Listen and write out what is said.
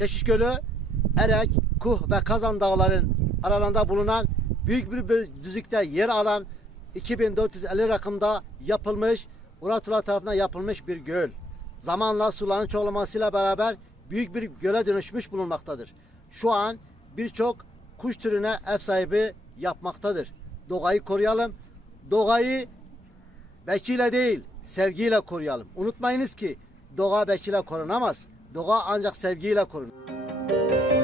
Keşiş Gölü, Erek, Kuh ve Kazan Dağların aralarında bulunan büyük bir düzlükte yer alan 2450 rakımda yapılmış, Uratura tarafından yapılmış bir göl. Zamanla suların çoğalmasıyla beraber büyük bir göle dönüşmüş bulunmaktadır. Şu an birçok kuş türüne ev sahibi yapmaktadır. Doğayı koruyalım. Doğayı bekçiyle değil, sevgiyle koruyalım. Unutmayınız ki doğa bekçiyle korunamaz. Doğa ancak sevgiyle korunur.